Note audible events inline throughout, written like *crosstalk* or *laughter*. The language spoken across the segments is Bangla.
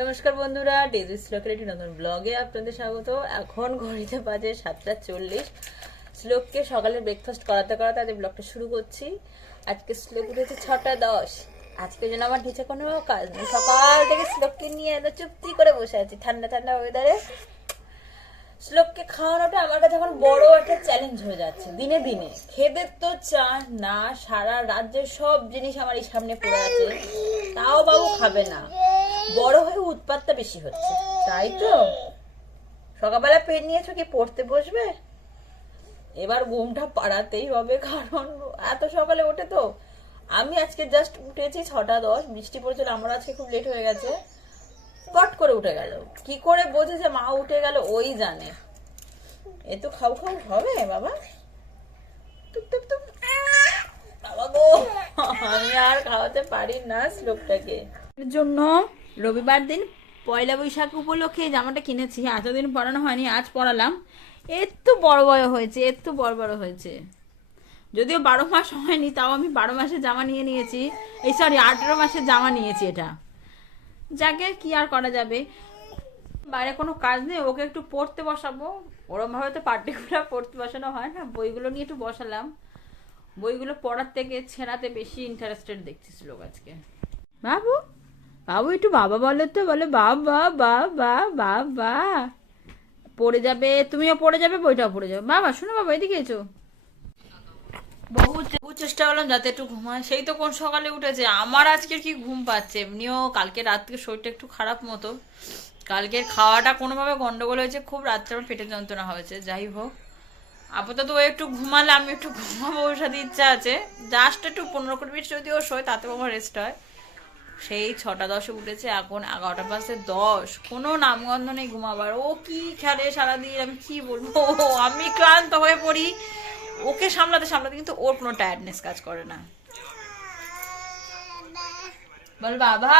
নমস্কার বন্ধুরা, ডেজি শ্লোকের একটি নতুন ব্লগে আপনাদের স্বাগত। এখন ঘড়িতে বাজে সাতটা চল্লিশ। শ্লোককে সকালে ব্রেকফাস্ট করাতে করাতে আজ ব্লগটা শুরু করছি। আজকে শ্লোক উঠেছে ছটা দশ। আজকে যেন আমার নিচে কোনো কাজ নেই। সকাল থেকে শ্লোককে নিয়ে এত চুপটি করে বসে আছি, ঠান্ডা ঠান্ডা ওয়েদারে শ্লোককে খাওয়ানোটা আমার কাছে এখন বড় একটা চ্যালেঞ্জ হয়ে যাচ্ছে। দিনে দিনে খেদের তো চা না, সারা রাজ্যের সব জিনিস আমার এই সামনে পড়ে আছে। তাও বাবু খাবে না। বড় হয়ে উৎপাতটা বেশি হচ্ছে। তাই তো? সকালবেলা পেন নিয়েছো কি পড়তে বসবে? এবার ঘুমটা পাড়াতেই হবে, কারণ এত সকালে ওঠে তো। আমি আজকে জাস্ট উঠেছি ছটা দশ, বৃষ্টি পড়েছিল, আমার আজকে খুব লেট হয়ে গেছে। পট করে উঠে গেল। কি করে বোঝে যে মা উঠে গেল, ওই জানে। এ তো খাও খাও হবে, বাবা। বাবা গো, আমি আর খাওয়াতে পারি না শ্লোকটাকে। জন্য রবিবার দিন পয়লা বৈশাখ উপলক্ষে জামাটা কিনেছি। এতদিন পরানো হয়নি, আজ পরালাম। একটু বড় বড় হয়েছে একটু বড় বড় হয়েছে। যদিও বারো মাস হয়নি, তাও আমি বারো মাসে জামা নিয়ে নিয়েছি। এই সরি আঠেরো মাসের জামা নিয়েছি এটা। যাকে কি আর করা যাবে? বাইরে কোনো কাজ নেই, ওকে একটু পড়তে বসাবো। ওরমভাবে তো পার্টিকুলার পড়তে বসানো হয় না, বইগুলো নিয়ে একটু বসালাম। বইগুলো পড়ার থেকে ছেঁড়াতে বেশি ইন্টারেস্টেড দেখছিস লোক আজকে। বাবু? বাবু, একটু বাবা বলে তো, বলে, বাবা বাবা বাবা। পড়ে যাবে, তুমিও পড়ে যাবে, বইটাও পড়ে যাবে। বাবা, শোনো বাবা, এদিকে এসো। বহু বহু চেষ্টা করলাম যাতে একটু ঘুমায়। সেই তো কোন সকালে উঠেছে। আমার আজকে কি ঘুম পাচ্ছে? এমনিও কালকে রাত থেকে শরীরটা একটু খারাপ মতো। কালকের খাওয়াটা কোনোভাবে গন্ডগোল হয়েছে। খুব রাত্রে আমার পেটে যন্ত্রণা হয়েছে। যাই হোক। আপাতত ও একটু ঘুমালে, আমি একটু ঘুমাবো, ওর সাথে ইচ্ছা আছে। জাস্ট একটু পনেরো কুড়ি মিনিট যদি ও শোয় তাতে আমার রেস্ট হয়। সেই ছটা দশে উঠেছে, এখন এগারোটা পাশে দশ। কোনো নামগন্ধ নেই ঘুমাবার। ও কি খেলে সারাদিন? আমি কি বলব? আমি ক্লান্ত হয়ে পড়ি। ওকে সামলাতে সামলাতে কিন্তু ওর কোনো টায়ার্ডনেস কাজ করে না। বল বাবা।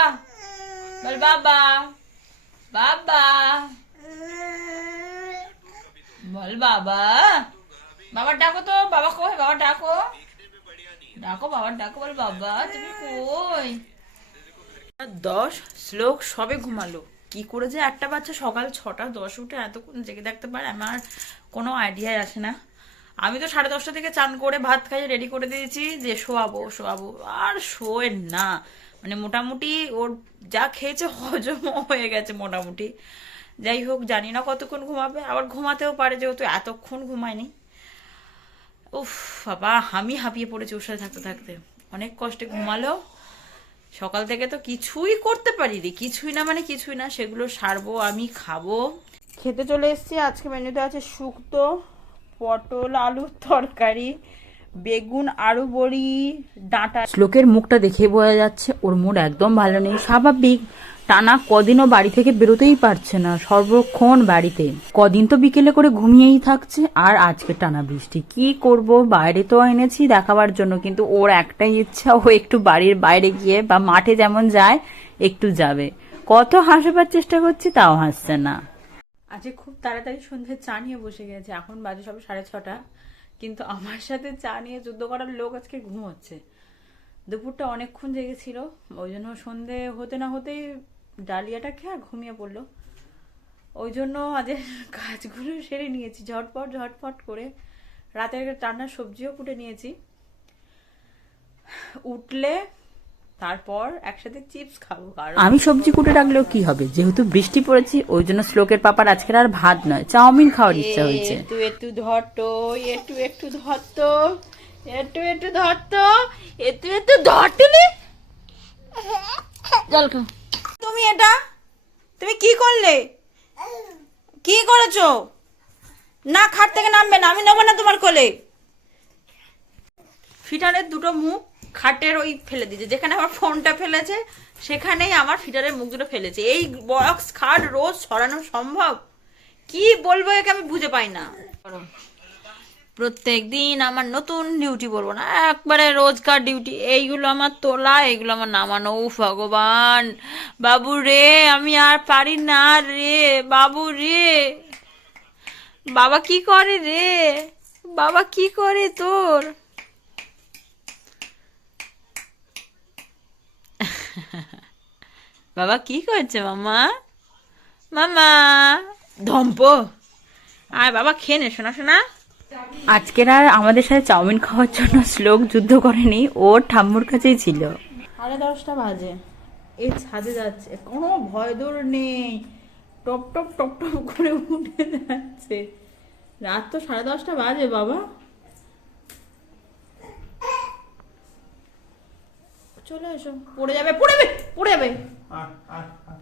বল বাবা। বাবা। বল বাবা। বাবার ডাকো তো। বাবা কই? বাবা ডাকো। ডাকো, বাবার ডাকো। বল বাবা, তুমি কই? দশ, শ্লোক সবে ঘুমালো। কি করে যে একটা বাচ্চা সকাল ছটা, দশ উঠে এতক্ষণ জেগে থাকতে পারে, আমার কোনো আইডিয়াই আসে না। আমি তো সাড়ে দশটা থেকে চান করে ভাত খাইয়ে রেডি করে দিয়েছি যে শোয়াবো শোয়াবো। আর শোয় না। মানে মোটামুটি ওর যা খেয়েছে হজম হয়ে গেছে মোটামুটি। যাই হোক, জানি না কতক্ষণ ঘুমাবে। আবার ঘুমাতেও পারে যেহেতু এতক্ষণ ঘুমায়নি। উফ, বাবা, আমি হাঁপিয়ে পড়েছি ওর সাথে থাকতে থাকতে। অনেক কষ্টে ঘুমালো। সকাল থেকে তো কিছুই করতে পারি রে কিছুই না মানে কিছুই না সেগুলো সারবো আমি খাব। খেতে চলে এসেছি আজকে মেনুতে আছে শুক্তো পটল আলুর তরকারি বেগুন আলু বড়ি ডাঁটা। শ্লোকের মুখটা দেখে বোঝা যাচ্ছে ওর মুড একদম ভালো নেই। স্বাভাবিক। টানা কদিনও বাড়ি থেকে বেরোতেই পারছে না, সর্বক্ষণ বাড়িতে। কদিন তো বিকেলে করে ঘুমিয়েই থাকছে, আর আজকে টানা বৃষ্টি। কি করব? বাইরে তো এনেছি দেখাবার জন্য, কিন্তু ওর একটাই ইচ্ছা, ও একটু বাড়ির বাইরে গিয়ে বা মাঠে যেমন যায়, একটু যাবে। কত হাসবার চেষ্টা করছি, তাও হাসছে না। আজকে খুব তাড়াতাড়ি সন্ধ্যে চা নিয়ে বসে গেছে, এখন বাজে সবে সাড়ে ছটা, কিন্তু আমার সাথে চা নিয়ে যুদ্ধ করার লোক আজকে ঘুমোচ্ছে। দুপুরটা অনেকক্ষণ জেগেছিল ওই জন্য সন্ধে হতে না হতেই ডালিয়াটা খেয়ে আর ঘুমিয়ে পড়ল। ওই জন্য আজের কাজগুলো সেরে নিয়েছি ঝটপট ঝটপট করে। রাতের রান্নার সবজিও কুটে নিয়েছি। উঠলে তারপর একসাথে চিপস খাব কারণ আমি সবজি কুটে রাখলেও কি হবে? যেহেতু বৃষ্টি পড়েছি ওই জন্য শ্লোকের পাপার আজকের আর ভাত নয় চাউমিন খাওয়ার ইচ্ছা হয়েছে। একটু একটু ধরতো একটু একটু ধরতো। একটু একটু ধরতো একটু একটু ধরতে জল খাও। তুমি এটা, তুমি কি করলে? কি করেছ? না, খাট থেকে নামবে না, আমি নেব না তোমার কোলে। ফিটারের দুটো মুখ খাটের ওই ফেলে দিয়েছে। যেখানে আমার ফোনটা ফেলেছে, সেখানেই আমার ফিটারের মুখ দুটো ফেলেছে। এই বক্স, খাট, রোজ সরানো সম্ভব? কি বলব একে আমি বুঝে পাই না। প্রত্যেক দিন আমার নতুন ডিউটি বলব না, একবারে রোজকার ডিউটি এইগুলো আমার তোলা, এইগুলো আমার নামানো। ও ভগবান, বাবু রে, আমি আর পারি না রে, বাবু রে। বাবা কি করে রে? বাবা কি করে তোর? *laughs* বাবা কি করছে মামা মামা ধম্প। আর বাবা, খেয়ে নে, শোনা শোনা। আজকের আর আমাদের সাথে চাউমিন খাওয়ার জন্য শ্লোক যুদ্ধ করেনি, ওর ঠাম্মুর কাছেই ছিল। সাড়ে দশটা বাজে। এই ছাদে যাচ্ছে। কোনো ভয় দূর নেই। টপ টপ টপ টপ করে উঠে যাচ্ছে। রাত তো সাড়ে দশটা বাজে, বাবা। চলে এসো পড়ে যাবে পড়ে যাবে পড়ে যাবে।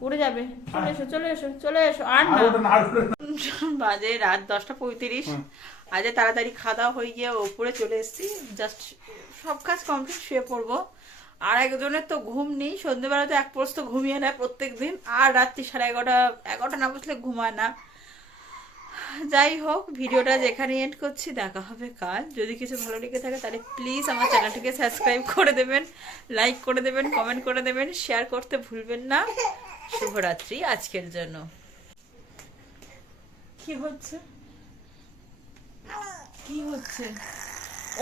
পড়ে যাবে চলে এসো চলে এসো চলে এসো আর না। বাজে রাত দশটা পঁয়ত্রিশ। আজ তাড়াতাড়ি খাওয়া দাওয়া হয়ে গিয়ে ওপরে চলে এসেছি। জাস্ট সব কাজ কমপ্লিট শুয়ে পড়ব। আর একজনের তো ঘুম নেই সন্ধ্যেবেলা তো এক প্রস্ত ঘুমিয়ে নেয় প্রত্যেক দিন আর রাত্রি সাড়ে এগারোটা এগারোটা না বসলে ঘুমায় না। যাই হোক ভিডিওটা যেখানে এন্ড করছি দেখা হবে কাল। যদি কিছু ভালো লেগে থাকে তাহলে প্লিজ আমার চ্যানেলটিকে সাবস্ক্রাইব করে দেবেন লাইক করে দেবেন কমেন্ট করে দেবেন শেয়ার করতে ভুলবেন না। শুভরাত্রি আজকের জন্য। কি হচ্ছে? কি হচ্ছে?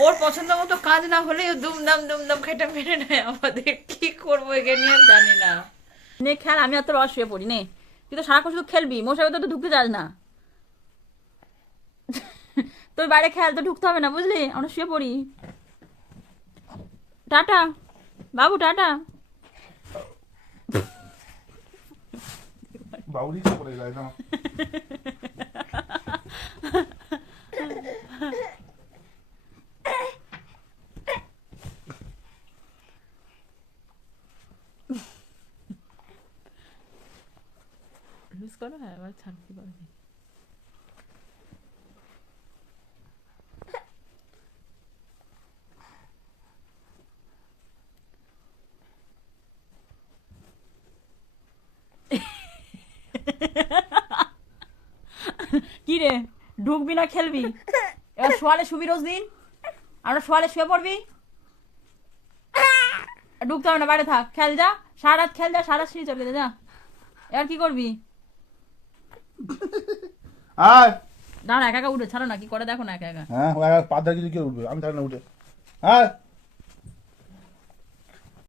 ওর পছন্দ মতো কাজ না হলে দুমদাম দুমদাম খেটে মেরে নেয় আমাদের। কি করব একে নিয়ে জানি না। নে খেল আমি আর তোর রস শুয়ে পড়ি নে। তুই তো সারাক্ষণ শুধু খেলবি মশাই তো ঢুকতে চাস না। তোর বাইরে খেল তো ঢুকতে হবে না বুঝলি? আমরা শুয়ে পড়ি। টাটা। বাবু টাটা। বাউরি পড়ে যায় না? লুজ করো হ্যাঁ এবার ছাড়তে পারবি কি রে? ঢুকবি না খেলবি? এবার শোয়ালে শুবি রোজ দিন? আমরা শোয়ালে শুয়ে পড়বি? ঢুকতে হবে না বাইরে থাক। খেল যা সারা রাত খেল যা সারা সিঁড়ি চলে যা এবার কি করবি? আয়। দাঁড়া একা একা উঠে ছাড়ো না কি করে? দেখো না একা একা। হ্যাঁ ও একা পা কিছু কেউ উঠবে? আমি থাকি না উঠে। হ্যাঁ